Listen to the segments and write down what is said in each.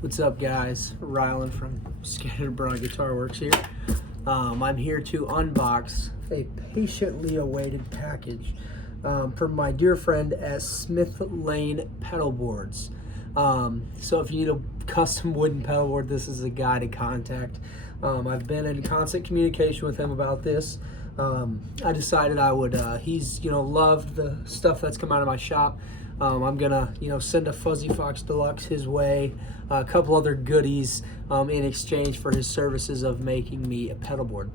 What's up, guys? Rylan from Scattered Abroad Guitar Works here. I'm here to unbox a patiently awaited package from my dear friend at Smith Lane Pedalboards. So if you need a custom wooden pedalboard, this is the guy to contact. I've been in constant communication with him about this. I decided I would, he's, loved the stuff that's come out of my shop. I'm gonna, send a Fuzzy Fox Deluxe his way, a couple other goodies in exchange for his services of making me a pedalboard.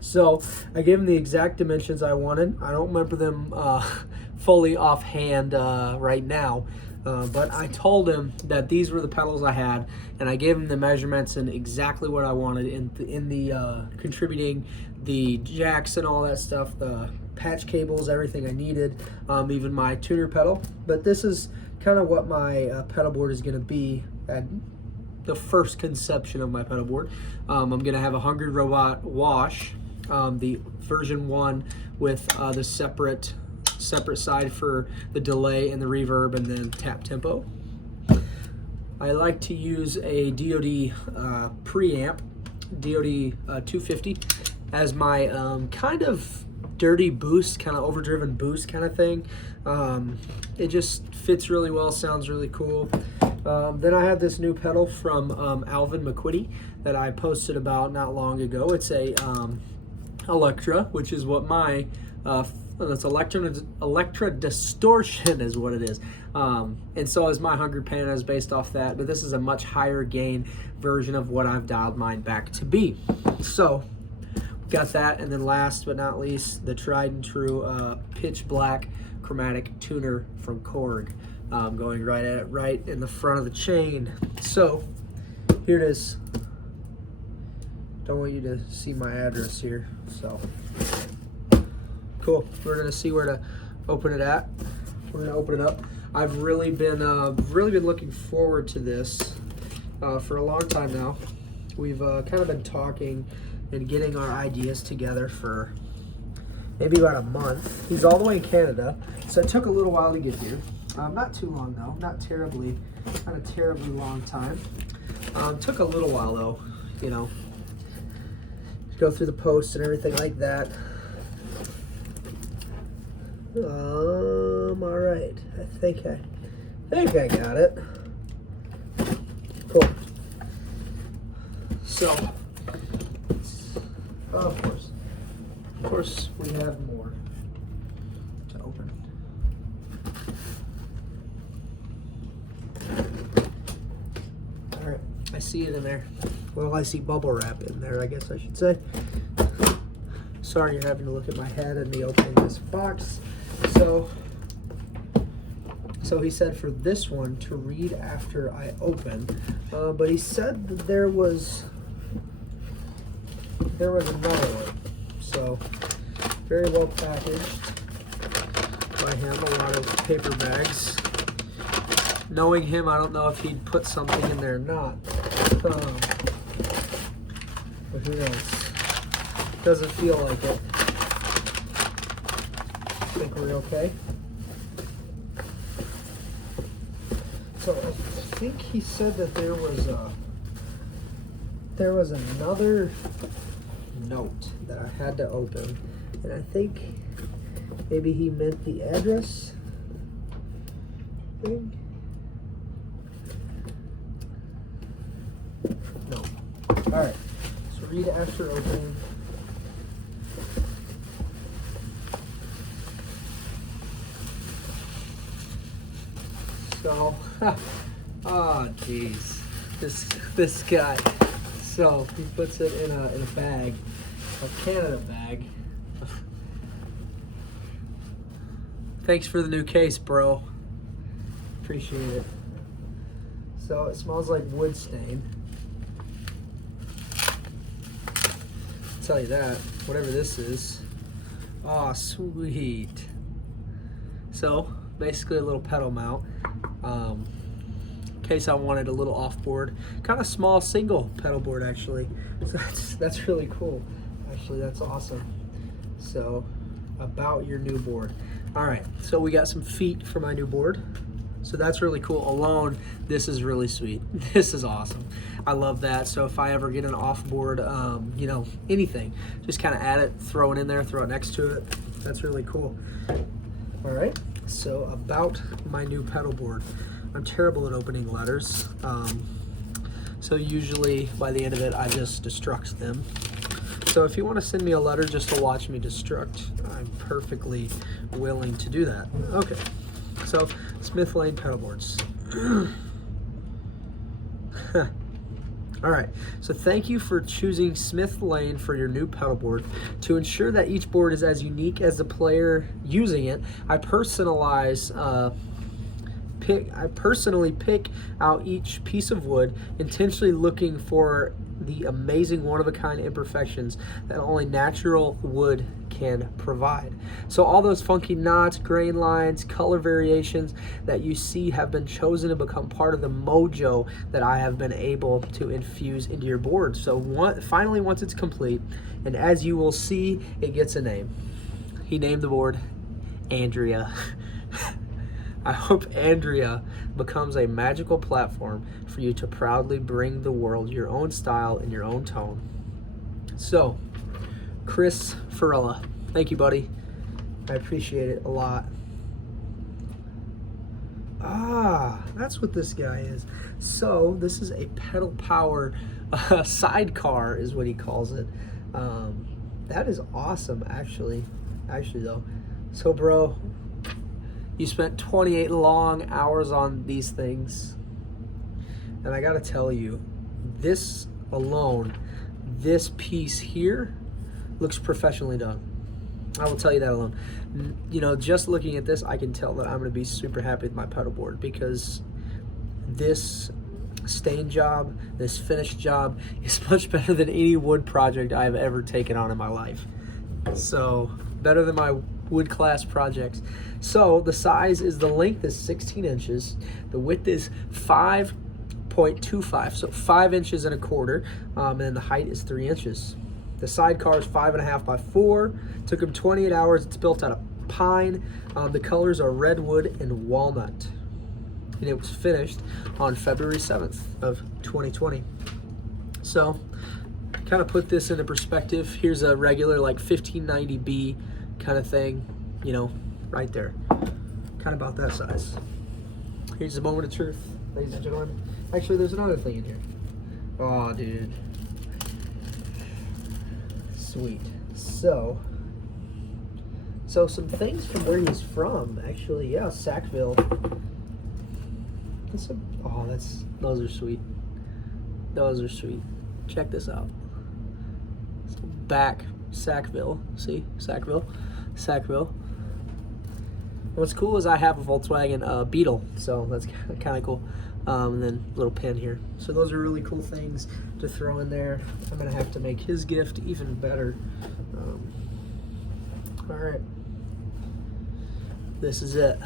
So I gave him the exact dimensions I wanted. I don't remember them fully offhand right now, but I told him that these were the pedals I had, and I gave him the measurements and exactly what I wanted in the contributing the jacks and all that stuff, the patch cables, everything I needed, even my tuner pedal. But this is kind of what my pedal board is going to be at the first conception of my pedal board. I'm going to have a Hungry Robot wash, the version 1 with the separate side for the delay and the reverb, and then tap tempo. I like to use a DoD preamp, DoD 250, as my kind of dirty boost, kind of overdriven boost kind of thing. It just fits really well, sounds really cool. Then I have this new pedal from Alvin McQuitty that I posted about not long ago. It's a Electra, which is what my that's Electra Distortion is what it is. And so is my Hungry Panda, is based off that, but this is a much higher gain version of what I've dialed mine back to be. So got that, and then last but not least, the tried and true pitch black chromatic tuner from Korg, going right in the front of the chain. So here it is. Don't want you to see my address here, so cool. We're gonna see where to open it at. We're gonna open it up. I've really been looking forward to this for a long time now. We've kind of been talking and getting our ideas together for maybe about a month. He's all the way in Canada, so it took a little while to get here. Not too long though, not a terribly long time. Took a little while though, go through the post and everything like that. All right, I think I got it. Cool. So, of course, we have more to open. All right, I see it in there. Well, I see bubble wrap in there, I guess I should say. Sorry you're having to look at my head and me opening this box. So he said for this one to read after I open, but he said that there was another one. So very well packaged by him, a lot of paper bags. Knowing him, I don't know if he'd put something in there or not. But who knows? Doesn't feel like it. I think we're okay. So I think he said that there was another note that I had to open, and I think maybe he meant the address thing. No. All right. So read after opening. So, oh geez, this guy. So he puts it in a bag, a Canada bag. Thanks for the new case, bro. Appreciate it. So it smells like wood stain. I'll tell you that. Whatever this is. Oh, sweet. So basically a little pedal mount. In case I wanted a little off-board, kind of small single pedal board actually. So that's really cool. Actually, that's awesome. So about your new board. All right, so we got some feet for my new board. So that's really cool. Alone, this is really sweet. This is awesome. I love that. So if I ever get an off-board, you know, anything, just kind of add it, throw it in there, throw it next to it. That's really cool. All right, so about my new pedal board. I'm terrible at opening letters. So usually by the end of it, I just destruct them. So if you want to send me a letter just to watch me destruct, I'm perfectly willing to do that. Okay, so Smith Lane Pedalboards. All right, so thank you for choosing Smith Lane for your new pedal board. To ensure that each board is as unique as the player using it, I personally pick out each piece of wood, intentionally looking for the amazing one-of-a-kind imperfections that only natural wood can provide. So all those funky knots, grain lines, color variations that you see have been chosen to become part of the mojo that I have been able to infuse into your board. So finally, once it's complete, and as you will see, it gets a name. He named the board Andrea. I hope Andrea becomes a magical platform for you to proudly bring the world your own style and your own tone. So, Chris Farella, thank you, buddy. I appreciate it a lot. Ah, that's what this guy is. So, this is a pedal power sidecar is what he calls it. That is awesome, actually though. So, bro, you spent 28 long hours on these things. And I gotta tell you, this alone, this piece here looks professionally done. I will tell you that alone. You know, just looking at this, I can tell that I'm gonna be super happy with my pedal board, because this stain job, this finish job is much better than any wood project I've ever taken on in my life. So, better than my wood class projects. So the size is, the length is 16 inches, the width is 5.25, so 5 inches and a quarter, and then the height is 3 inches. The sidecar is 5.5 by 4. Took him 28 hours. It's built out of pine. The colors are redwood and walnut, and it was finished on February 7th of 2020. So kind of put this into perspective. Here's a regular like 1590B kind of thing, you know, right there, kind of about that size. Here's a moment of truth, ladies and gentlemen. Actually, there's another thing in here. Oh, dude, sweet. So some things from where he's from, actually. Yeah, Sackville. Those are sweet. Those are sweet. Check this out. Back Sackville. See, Sackville. What's cool is I have a Volkswagen Beetle, so that's kind of cool. And then a little pin here. So those are really cool things to throw in there. I'm gonna have to make his gift even better. All right, this is it.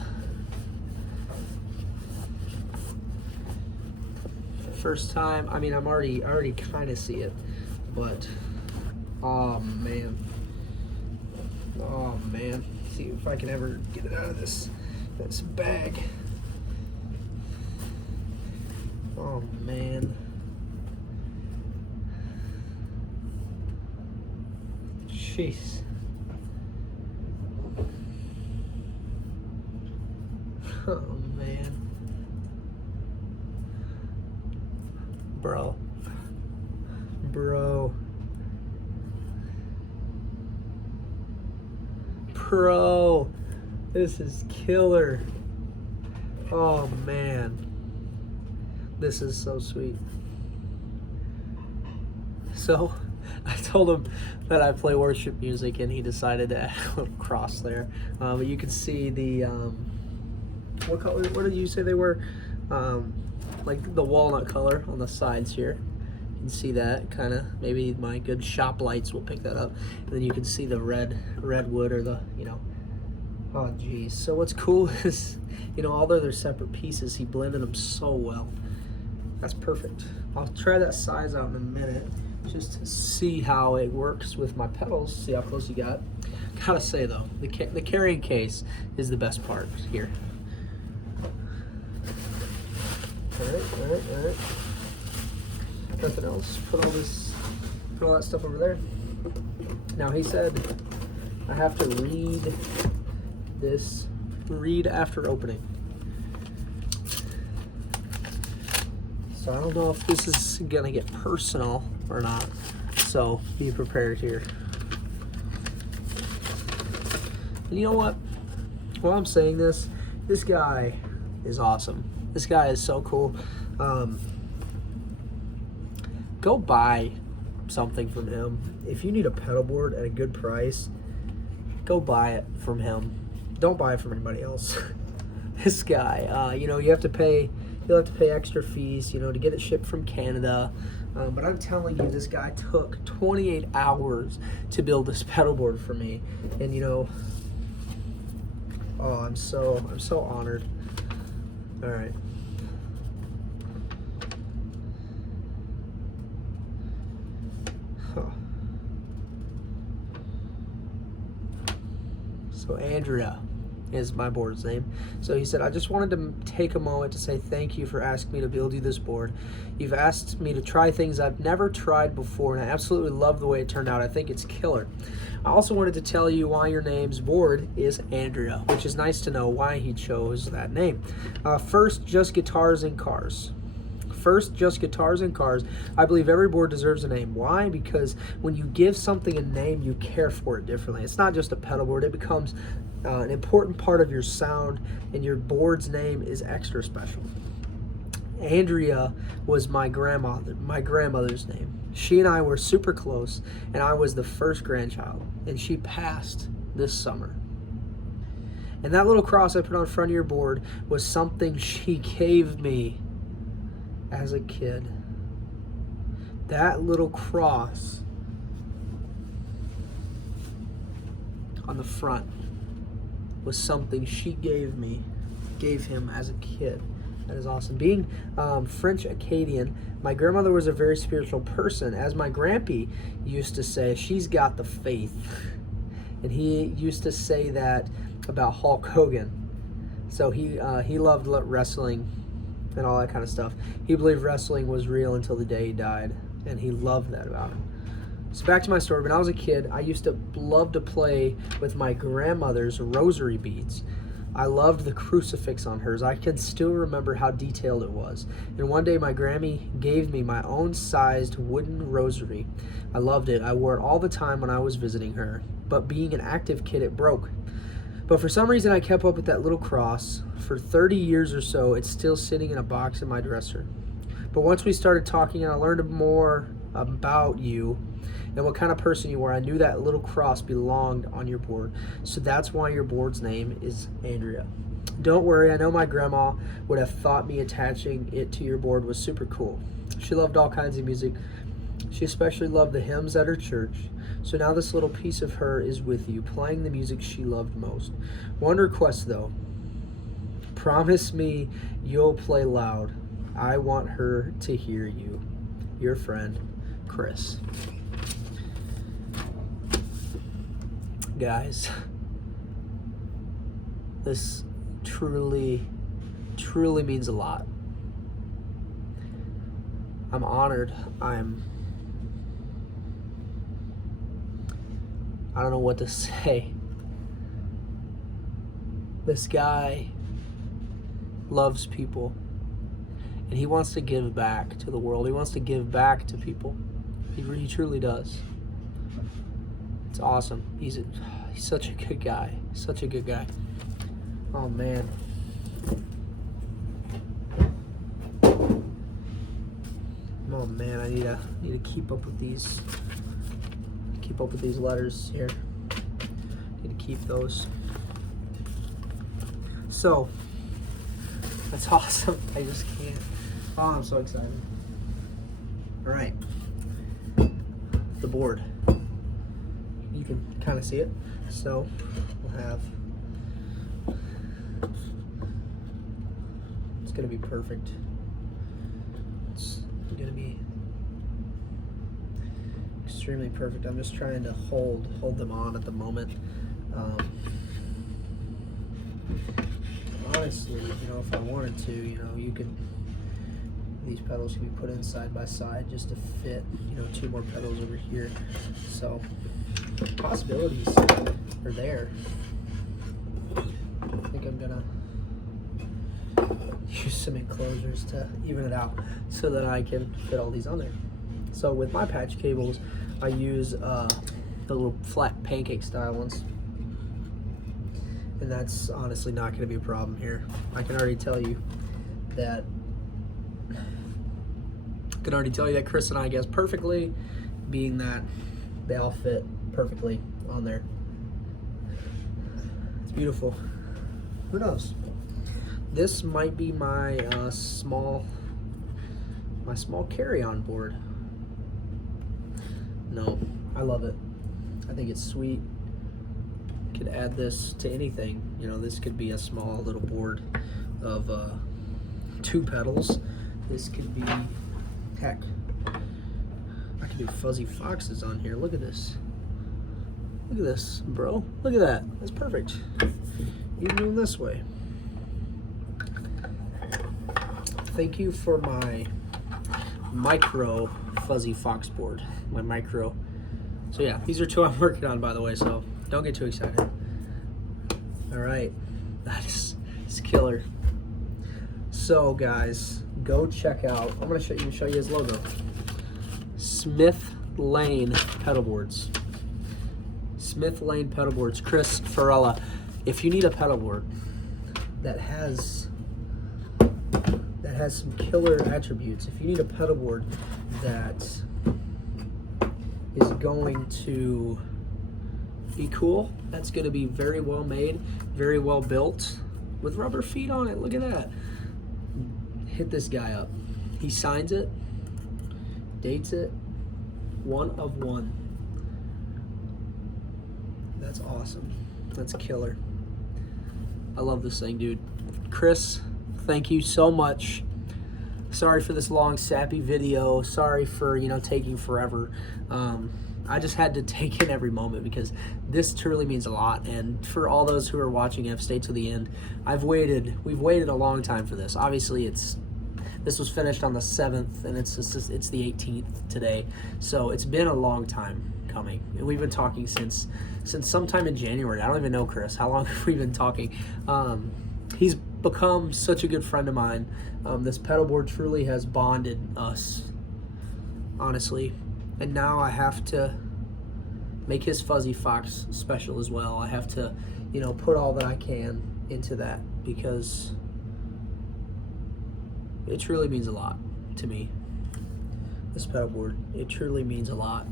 First time. I mean, I already kind of see it, but oh man. See if I can ever get it out of this bag. Oh man. Jeez. Oh man. Bro. This is killer. Oh man, this is so sweet. So I told him that I play worship music, and he decided to add a little cross there. But you can see the what color? What did you say they were? Like the walnut color on the sides here. You can see that kind of. Maybe my good shop lights will pick that up. And then you can see the redwood, or the, you know. Oh geez. So what's cool is, you know, although they're separate pieces, he blended them so well. That's perfect. I'll try that size out in a minute, just to see how it works with my pedals. See how close you got. Gotta say though, the carrying case is the best part here. All right. Nothing else. Put all that stuff over there. Now he said I have to read after opening. So I don't know if this is gonna get personal or not. So be prepared here. And you know what? While I'm saying this guy is awesome. This guy is so cool. Go buy something from him. If you need a pedal board at a good price, go buy it from him. Don't buy it from anybody else. This guy, you know, you'll have to pay extra fees, you know, to get it shipped from Canada. But I'm telling you, this guy took 28 hours to build this pedal board for me. And you know, oh, I'm so honored. All right. Huh. So Andrea is my board's name. So he said, I just wanted to take a moment to say thank you for asking me to build you this board. You've asked me to try things I've never tried before, and I absolutely love the way it turned out. I think it's killer. I also wanted to tell you why your name's board is Andrea, which is nice to know why he chose that name. First, just guitars and cars. I believe every board deserves a name. Why? Because when you give something a name, you care for it differently. It's not just a pedal board. It becomes an important part of your sound, and your board's name is extra special. Andrea was my grandmother's name. She and I were super close, and I was the first grandchild, and she passed this summer. And that little cross I put on front of your board was something she gave me as a kid. That little cross on the front was something she gave him as a kid. That is awesome. Being French Acadian, my grandmother was a very spiritual person. As my grampy used to say, she's got the faith. And he used to say that about Hulk Hogan. So he loved wrestling and all that kind of stuff. He believed wrestling was real until the day he died, and he loved that about him. So back to my story. When I was a kid, I used to love to play with my grandmother's rosary beads. I loved the crucifix on hers. I can still remember how detailed it was. And one day my Grammy gave me my own sized wooden rosary. I loved it. I wore it all the time when I was visiting her. But being an active kid, it broke. But for some reason, I kept up with that little cross. For 30 years or so, it's still sitting in a box in my dresser. But once we started talking and I learned more about you and what kind of person you were, I knew that little cross belonged on your board. So that's why your board's name is Andrea. Don't worry, I know my grandma would have thought me attaching it to your board was super cool. She loved all kinds of music. She especially loved the hymns at her church. So now this little piece of her is with you, playing the music she loved most. One request though, promise me you'll play loud. I want her to hear you. Your friend, Chris. Guys, this truly means a lot. I'm honored. I don't know what to say. This guy loves people, and he wants to give back to the world. He wants to give back to people. He truly does. It's awesome. He's such a good guy. Such a good guy. Oh man. Oh man, I need to keep up with these. Keep up with these letters here. Need to keep those. So that's awesome. I just can't. Oh, I'm so excited. All right. The board. You can kind of see it. So we'll have. It's gonna be perfect. It's gonna be extremely perfect. I'm just trying to hold them on at the moment. Honestly, you know, if I wanted to, you know, you could these pedals can be put in side by side just to fit, you know, 2 more pedals over here. So possibilities are there. I think I'm gonna use some enclosures to even it out so that I can fit all these on there. So with my patch cables, I use the little flat pancake style ones, and that's honestly not going to be a problem here. I can already tell you that Chris and I guess perfectly, being that they all fit perfectly on there. It's beautiful. Who knows? This might be my small carry-on board. No, I love it. I think it's sweet. Could add this to anything. You know, this could be a small little board of 2 pedals. This could be, heck, I could do fuzzy foxes on here. Look at this. Look at this, bro. Look at that. That's perfect. Even doing this way. Thank you for my micro fuzzy fox board. My micro. So yeah, these are 2 I'm working on, by the way, so don't get too excited. All right, that is killer. So guys, go check out, I'm gonna show you his logo. Smith Lane Pedalboards. Smith Lane Pedalboards, Chris Farella. If you need a pedalboard that has some killer attributes, if you need a pedalboard that is going to be cool, that's going to be very well made, very well built, with rubber feet on it, look at that. Hit this guy up. He signs it, dates it, 1 of 1. That's awesome. That's killer. I love this thing, dude. Chris, thank you so much. Sorry for this long, sappy video. Sorry for, you know, taking forever. I just had to take in every moment because this truly means a lot. And for all those who are watching and have stayed to the end, we've waited a long time for this. Obviously, this was finished on the 7th, and it's the 18th today. So it's been a long time coming. And we've been talking since sometime in January. I don't even know, Chris, how long have we been talking? He's become such a good friend of mine. This pedalboard truly has bonded us, honestly. And now I have to make his fuzzy fox special as well. I have to, you know, put all that I can into that because it truly means a lot to me. This pedalboard, it truly means a lot.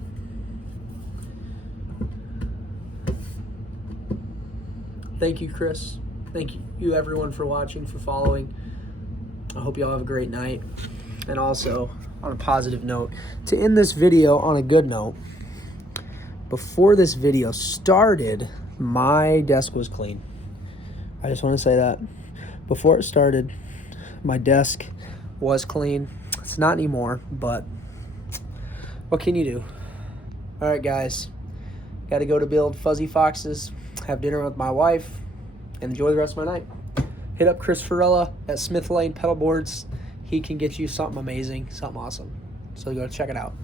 Thank you, Chris. Thank you everyone for watching, for following. I hope you all have a great night. And also, on a positive note, to end this video on a good note, before this video started, my desk was clean. I just want to say that. Before it started, my desk was clean. It's not anymore, but what can you do? All right, guys. Got to go to build fuzzy foxes, have dinner with my wife, and enjoy the rest of my night. Hit up Chris Farella at Smith Lane Pedalboards. He can get you something amazing, something awesome. So go check it out.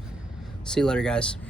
See you later, guys.